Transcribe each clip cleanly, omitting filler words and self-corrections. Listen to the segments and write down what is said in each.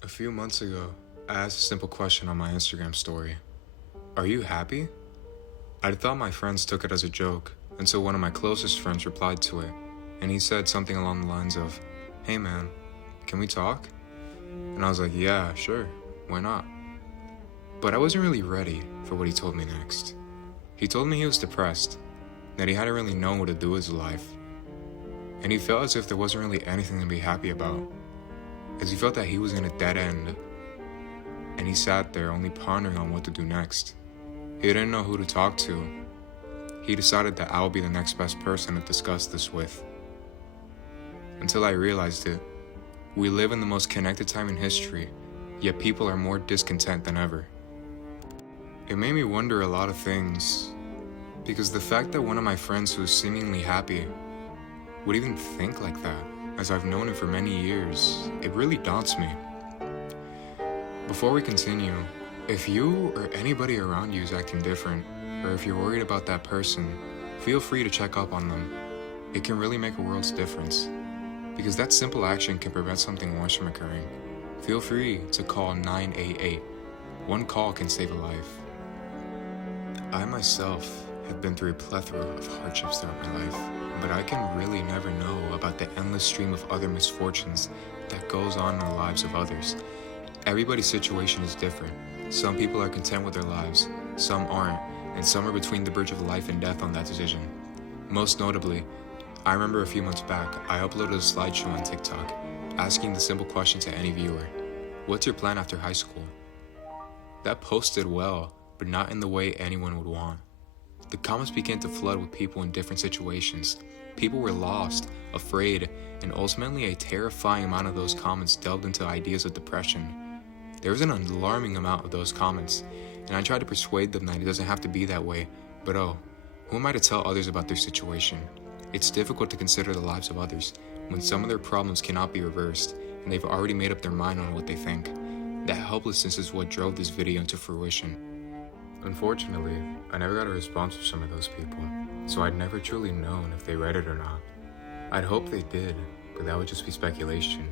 A few months ago, I asked a simple question on my Instagram story. Are you happy? I thought my friends took it as a joke until one of my closest friends replied to it, and he said something along the lines of, "Hey man, can we talk?" And I was like, yeah, sure, why not? But I wasn't really ready for what he told me next. He told me he was depressed, that he hadn't really known what to do with his life, and he felt as if there wasn't really anything to be happy about, as he felt that he was in a dead end, and he sat there only pondering on what to do next. He didn't know who to talk to. He decided that I would be the next best person to discuss this with. Until I realized it, we live in the most connected time in history, yet people are more discontent than ever. It made me wonder a lot of things, because the fact that one of my friends who is seemingly happy would even think like that, as I've known him for many years, it really daunts me. Before we continue, if you or anybody around you is acting different, or if you're worried about that person, feel free to check up on them. It can really make a world's difference, because that simple action can prevent something worse from occurring. Feel free to call 988. One call can save a life. I myself have been through a plethora of hardships throughout my life, but I can really never know about the endless stream of other misfortunes that goes on in the lives of others. Everybody's situation is different. Some people are content with their lives, some aren't, and some are between the bridge of life and death on that decision. Most notably, I remember a few months back, I uploaded a slideshow on TikTok, asking the simple question to any viewer: what's your plan after high school? That post did well, but not in the way anyone would want. The comments began to flood with people in different situations. People were lost, afraid, and ultimately a terrifying amount of those comments delved into ideas of depression. There was an alarming amount of those comments, and I tried to persuade them that it doesn't have to be that way, but who am I to tell others about their situation? It's difficult to consider the lives of others when some of their problems cannot be reversed, and they've already made up their mind on what they think. That helplessness is what drove this video into fruition. Unfortunately, I never got a response from some of those people, so I'd never truly known if they read it or not. I'd hope they did, but that would just be speculation.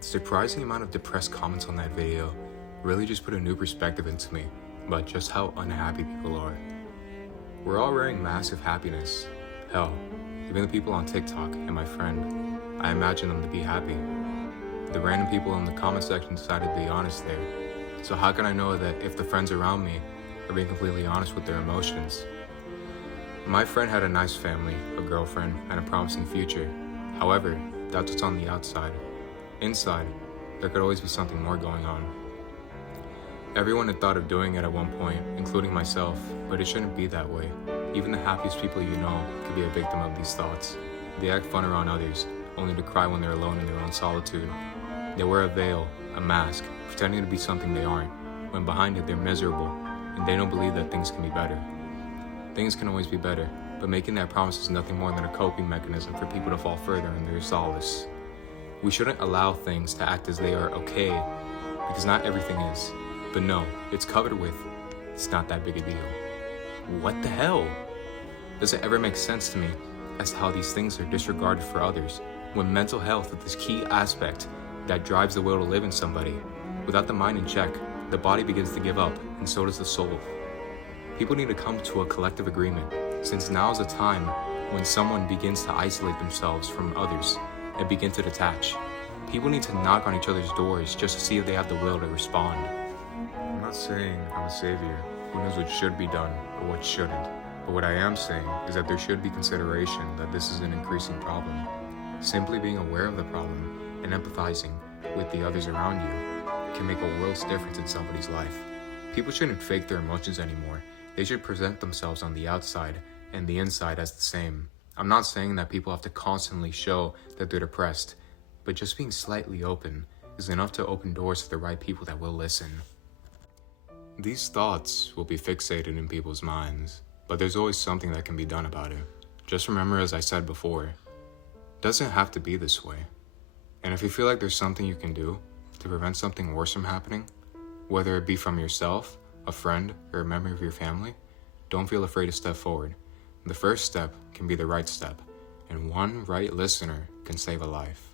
The surprising amount of depressed comments on that video really just put a new perspective into me about just how unhappy people are. We're all wearing massive happiness. Hell, even the people on TikTok and my friend, I imagine them to be happy. The random people in the comment section decided to be honest there. So how can I know that if the friends around me are being completely honest with their emotions? My friend had a nice family, a girlfriend, and a promising future. However, that's what's on the outside. Inside, there could always be something more going on. Everyone had thought of doing it at one point, including myself, but it shouldn't be that way. Even the happiest people you know could be a victim of these thoughts. They act fun around others, only to cry when they're alone in their own solitude. They wear a veil, a mask, pretending to be something they aren't, when behind it they're miserable, and they don't believe that things can be better. Things can always be better, but making that promise is nothing more than a coping mechanism for people to fall further in their solace. We shouldn't allow things to act as they are okay, because not everything is. But no, it's covered with, it's not that big a deal. What the hell? Does it ever make sense to me as to how these things are disregarded for others, when mental health is this key aspect that drives the will to live in somebody? Without the mind in check, the body begins to give up, and so does the soul. People need to come to a collective agreement, since now is a time when someone begins to isolate themselves from others and begin to detach. People need to knock on each other's doors just to see if they have the will to respond. I'm not saying I'm a savior who knows what should be done or what shouldn't, but what I am saying is that there should be consideration that this is an increasing problem. Simply being aware of the problem and empathizing with the others around you can make a world's difference in somebody's life. People shouldn't fake their emotions anymore. They should present themselves on the outside and the inside as the same. I'm not saying that people have to constantly show that they're depressed, but just being slightly open is enough to open doors to the right people that will listen. These thoughts will be fixated in people's minds, but there's always something that can be done about it. Just remember, as I said before, it doesn't have to be this way. And if you feel like there's something you can do to prevent something worse from happening, whether it be from yourself, a friend, or a member of your family, don't feel afraid to step forward. The first step can be the right step, and one right listener can save a life.